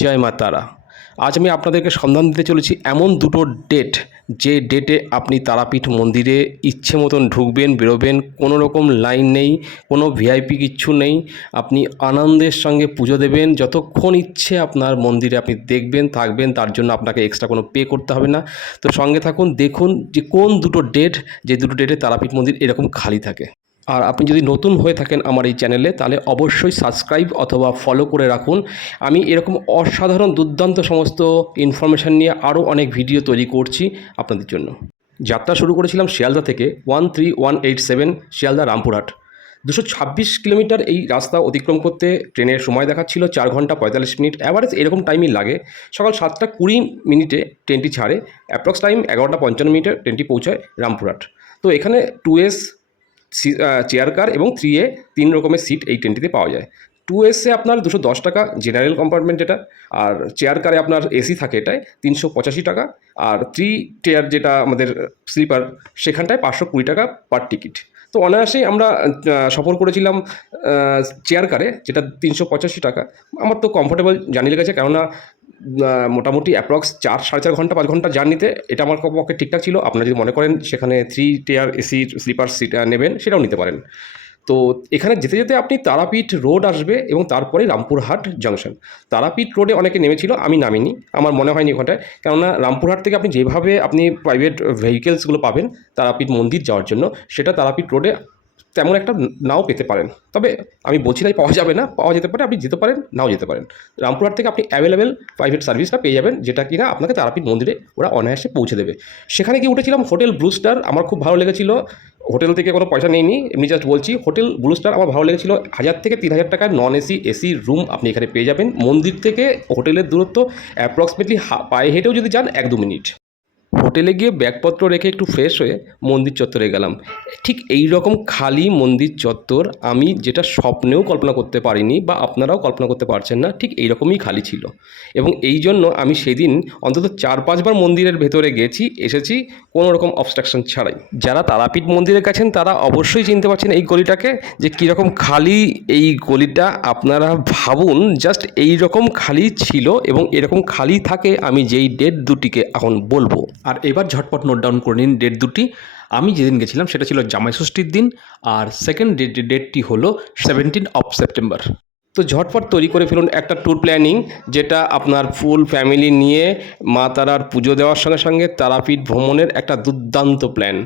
জয় মা তারা। আজ আমি আপনাদেরকে সন্ধান দিতে চলেছি এমন দুটো ডেট, যে ডেটে আপনি তারাপীঠ মন্দিরে ইচ্ছে মতন ঢুকবেন, বেরোবেন, কোনো রকম লাইন নেই, কোনো ভিআইপি কিচ্ছু নেই। আপনি আনন্দের সঙ্গে পুজো দেবেন, যতক্ষণ ইচ্ছে আপনার মন্দিরে আপনি দেখবেন, থাকবেন, তার জন্য আপনাকে এক্সট্রা কোনো পে করতে হবে না। তো সঙ্গে থাকুন, দেখুন যে কোন দুটো ডেট, যে দুটো ডেটে তারাপীঠ মন্দির এরকম খালি থাকে। আর আপনি যদি নতুন হয়ে থাকেন আমার এই চ্যানেলে, তাহলে অবশ্যই সাবস্ক্রাইব অথবা ফলো করে রাখুন। আমি এরকম অসাধারণ দুর্দান্ত সমস্ত ইনফরমেশান নিয়ে আরও অনেক ভিডিও তৈরি করছি আপনাদের জন্য। যাত্রা শুরু করেছিলাম শিয়ালদা থেকে, 13187 শিয়ালদা রামপুরহাট। 226 কিলোমিটার এই রাস্তা অতিক্রম করতে ট্রেনের সময় দেখাচ্ছিল 4 ঘন্টা 45 মিনিট, অ্যাভারেজ এরকম টাইমই লাগে। সকাল 7টা 20 মিনিটে ট্রেনটি ছাড়ে, অ্যাপ্রক্স টাইম 11টা 55 মিনিটে ট্রেনটি পৌঁছায় রামপুরহাট। তো এখানে 2S চেয়ার কার এবং 3A 3 রকমের সিট এই ট্রেনটিতে পাওয়া যায়। 2Sে আপনার 210 টাকা জেনারেল কম্পার্টমেন্ট এটা, আর চেয়ার কারে আপনার এসি থাকে এটায় 385 টাকা, আর 3 টিয়ার যেটা আমাদের স্লিপার সেখানটায় 520 টাকা পার টিকিট। তো অনায়াসেই আমরা সফর করেছিলাম চেয়ার কারে, যেটা 385 টাকা। আমার তো কমফোর্টেবল জার্নি লেগেছে, কেননা মোটামুটি অ্যাপ্রক্স 4 সাড়ে 4 ঘন্টা 5 ঘন্টা জার্নিতে এটা আমার পক্ষে ঠিকঠাক ছিল। আপনারা যদি মনে করেন সেখানে 3 টিয়ার এসি স্লিপার সিট নেবেন, সেটাও নিতে পারেন। তো এখানে যেতে যেতে আপনি তারাপীঠ রোড আসবে এবং তারপরে রামপুরহাট জংশন। তারাপীঠ রোডে অনেকে নেমেছিল, আমি নামিনি, আমার মনে হয়নি ওখানটায়, কেননা রামপুরহাট থেকে আপনি যেভাবে আপনি প্রাইভেট ভেহিকেলসগুলো পাবেন তারাপীঠ মন্দির যাওয়ার জন্য, সেটা তারাপীঠ রোডে তেমন একটা নাও পেতে পারেন। তবে আমি বলছি না পাওয়া যাবে না, পাওয়া যেতে পারে, আপনি যেতে পারেন, নাও যেতে পারেন। রামপুরহাট থেকে আপনি অ্যাভেলেবেল প্রাইভেট সার্ভিসটা পেয়ে যাবেন, যেটা কিনা আপনাকে তারাপীঠ মন্দিরে ওরা অনায়াসে পৌঁছে দেবে। সেখানে গিয়ে উঠেছিলাম হোটেল ব্লু স্টার, আমার খুব ভালো লেগেছিল। হোটেল থেকে কোনো পয়সা নেইনি, এমনি জাস্ট বলছি, হোটেল ব্লু স্টার আমার ভালো লেগেছিল। 1000 থেকে 3000 টাকার নন এসি এসি রুম আপনি এখানে পেয়ে যাবেন। মন্দির থেকে হোটেলের দূরত্ব অ্যাপ্রক্সিমেটলি পায়ে হেঁটেও যদি যান 1-2 মিনিট। হোটেলে গিয়ে ব্যাগপত্র রেখে একটু ফ্রেশ হয়ে মন্দির চত্বরে গেলাম। ঠিক এই রকম খালি মন্দির চত্বর আমি যেটা স্বপ্নেও কল্পনা করতে পারিনি, বা আপনারাও কল্পনা করতে পারছেন না, ঠিক এই রকমই খালি ছিল। এবং এই জন্য আমি সেদিন অন্তত 4-5 বার মন্দিরের ভেতরে এসেছি কোনো রকম অবস্ট্রাকশন ছাড়াই। যারা তারাপীঠ মন্দিরে গেছেন তারা অবশ্যই চিনতে পারছেন এই গলিটাকে, যে কীরকম খালি এই গলিটা। আপনারা ভাবুন, জাস্ট এই রকম খালি ছিল এবং এরকম খালি থাকে আমি যেই ডেট দুটিকে এখন বলবো। আর এবার ঝটপট নোট ডাউন করে নিন ডেট দুটি। আমি যেদিন গেছিলাম সেটা ছিল জামাই ষষ্ঠীর দিন, আর সেকেন্ড ডেটটি হলো 17 সেপ্টেম্বর। তো ঝটপট তৈরি করে ফেলুন একটা ট্যুর প্ল্যানিং, যেটা আপনার ফুল ফ্যামিলি নিয়ে মা তারার পুজো দেওয়ার সঙ্গে সঙ্গে তারাপীঠ ভ্রমণের একটা দুর্দান্ত প্ল্যান।